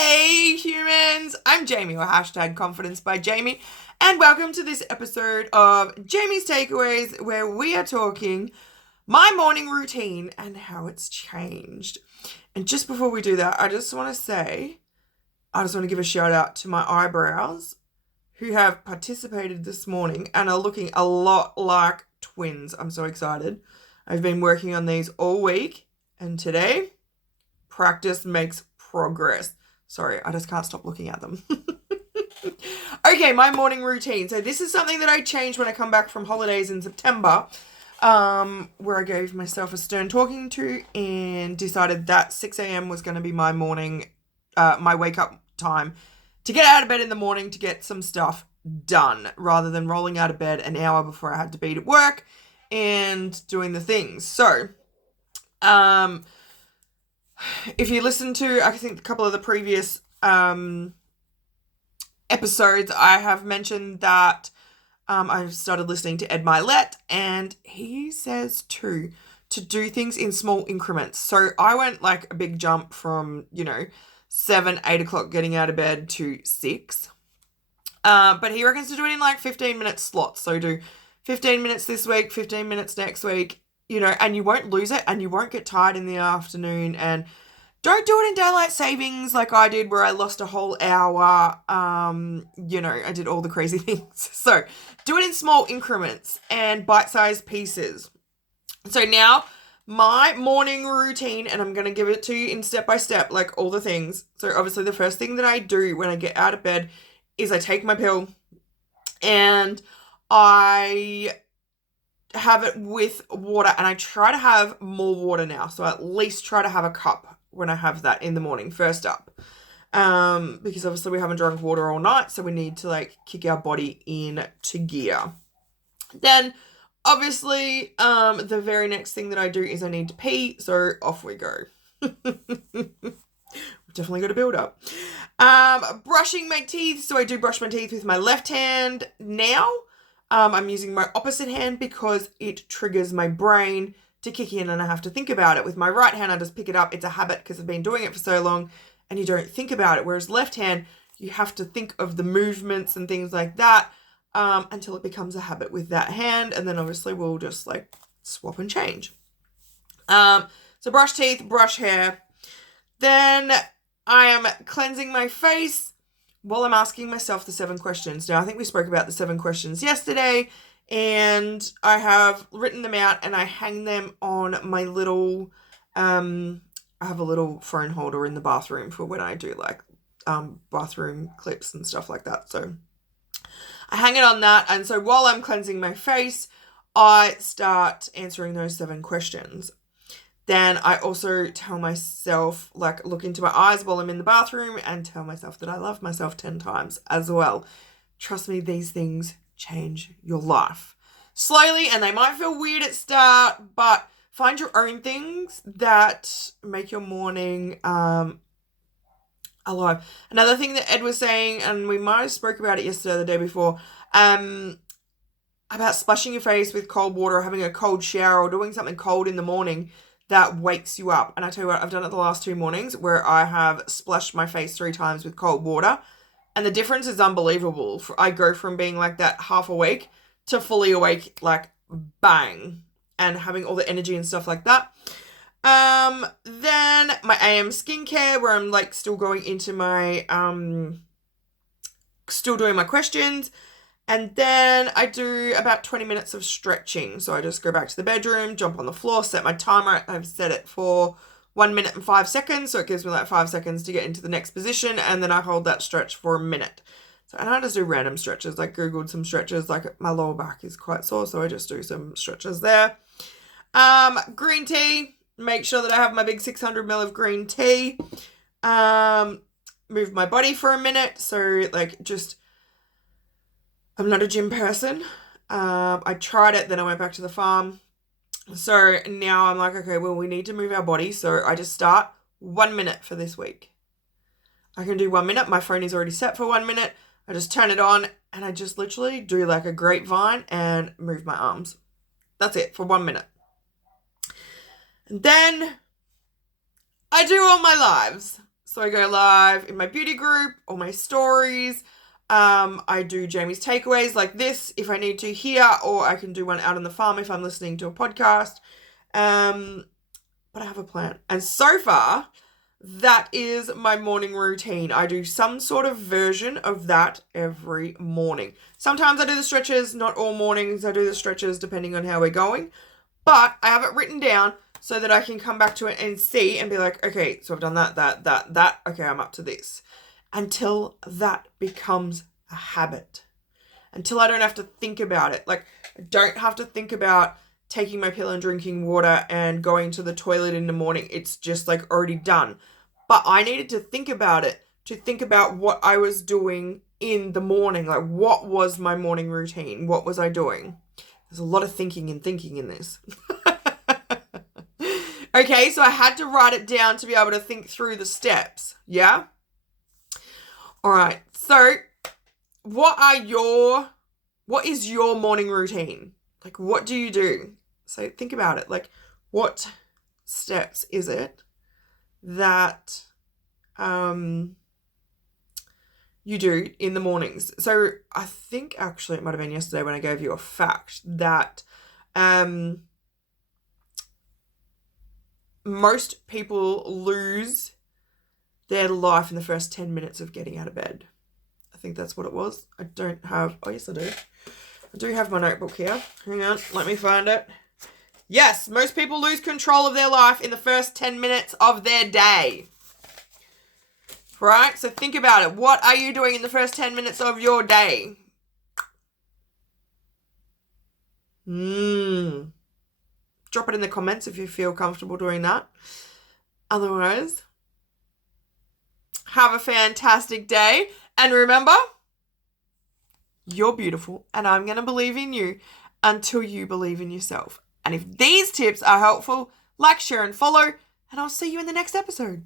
Hey humans, I'm Jamie or hashtag Confidence by Jamie, and welcome to this episode of Jamie's Takeaways where we are talking my morning routine and how it's changed. And just before we do that, I just want to give a shout out to my eyebrows who have participated this morning and are looking a lot like twins. I'm so excited. I've been working on these all week, and today, practice makes progress. Sorry, I just can't stop looking at them. Okay, my morning routine. So this is something that I changed when I come back from holidays in September, where I gave myself a stern talking to and decided that 6 a.m. was going to be my morning, my wake up time to get out of bed in the morning to get some stuff done rather than rolling out of bed an hour before I had to be at work and doing the things. So, if you listen to, I think, a couple of the previous episodes, I have mentioned that I've started listening to Ed Milet, and he says to do things in small increments. So I went like a big jump from, 7, 8 o'clock getting out of bed to 6. But he reckons to do it in like 15-minute slots. So do 15 minutes this week, 15 minutes next week, and you won't lose it and you won't get tired in the afternoon. And don't do it in daylight savings like I did where I lost a whole hour. I did all the crazy things. So do it in small increments and bite-sized pieces. So now my morning routine, and I'm going to give it to you in step by step, like all the things. So obviously the first thing that I do when I get out of bed is I take my pill and I have it with water, and I try to have more water now. So I at least try to have a cup when I have that in the morning, first up. Because obviously we haven't drunk water all night, so we need to kick our body into gear. Then obviously, the very next thing that I do is I need to pee, so off we go. Definitely got to build up. Brushing my teeth. So I do brush my teeth with my left hand now. I'm using my opposite hand because it triggers my brain to kick in and I have to think about it. With my right hand, I just pick it up. It's a habit because I've been doing it for so long and you don't think about it. Whereas left hand, you have to think of the movements and things like that until it becomes a habit with that hand. And then obviously we'll just swap and change. So brush teeth, brush hair. Then I am cleansing my face while I'm asking myself the 7 questions. Now, I think we spoke about the 7 questions yesterday, and I have written them out and I hang them on my little, I have a little phone holder in the bathroom for when I do bathroom clips and stuff like that. So I hang it on that. And so while I'm cleansing my face, I start answering those 7 questions. Then I also tell myself, look into my eyes while I'm in the bathroom and tell myself that I love myself 10 times as well. Trust me, these things change your life. Slowly, and they might feel weird at start, but find your own things that make your morning alive. Another thing that Ed was saying, and we might have spoke about it yesterday or the day before, about splashing your face with cold water or having a cold shower or doing something cold in the morning that wakes you up. And I tell you what, I've done it the last 2 mornings where I have splashed my face 3 times with cold water. And the difference is unbelievable. I go from being like that half awake to fully awake, bang. And having all the energy and stuff like that. Then my AM skincare where I'm still going into my, still doing my questions. And then I do about 20 minutes of stretching. So I just go back to the bedroom, jump on the floor, set my timer. I've set it for 1 minute and 5 seconds. So it gives me 5 seconds to get into the next position. And then I hold that stretch for a minute. So, and I just do random stretches. I Googled some stretches. My lower back is quite sore. So I just do some stretches there. Green tea. Make sure that I have my big 600 ml of green tea. Move my body for a minute. So I'm not a gym person. I tried it, then I went back to the farm. So now I'm okay, well, we need to move our body. So I just start 1 minute for this week. I can do 1 minute. My phone is already set for 1 minute. I just turn it on and I just literally do a grapevine and move my arms. That's it for 1 minute. And then I do all my lives. So So I go live in my beauty group or my stories. I do Jamie's takeaways like this if I need to here, or I can do one out on the farm if I'm listening to a podcast. But I have a plan. And so far, that is my morning routine. I do some sort of version of that every morning. Sometimes I do the stretches, not all mornings. I do the stretches depending on how we're going. But I have it written down so that I can come back to it and see and be like, okay, so I've done that. Okay, I'm up to this. Until that becomes a habit. Until I don't have to think about it. Like, I don't have to think about taking my pill and drinking water and going to the toilet in the morning. It's just like already done. But I needed to think about it, to think about what I was doing in the morning. Like, what was my morning routine? What was I doing? There's a lot of thinking in this. Okay, so I had to write it down to be able to think through the steps. Yeah? All right. So, what is your morning routine? Like, what do you do? So think about it. Like, what steps is it that you do in the mornings? So I think actually it might have been yesterday when I gave you a fact that most people lose their life in the first 10 minutes of getting out of bed. I think that's what it was. I don't have... Oh, yes, I do. I do have my notebook here. Hang on. Let me find it. Yes, most people lose control of their life in the first 10 minutes of their day. Right? So think about it. What are you doing in the first 10 minutes of your day? Drop it in the comments if you feel comfortable doing that. Otherwise, have a fantastic day. And remember, you're beautiful and I'm going to believe in you until you believe in yourself. And if these tips are helpful, like, share, and follow, and I'll see you in the next episode.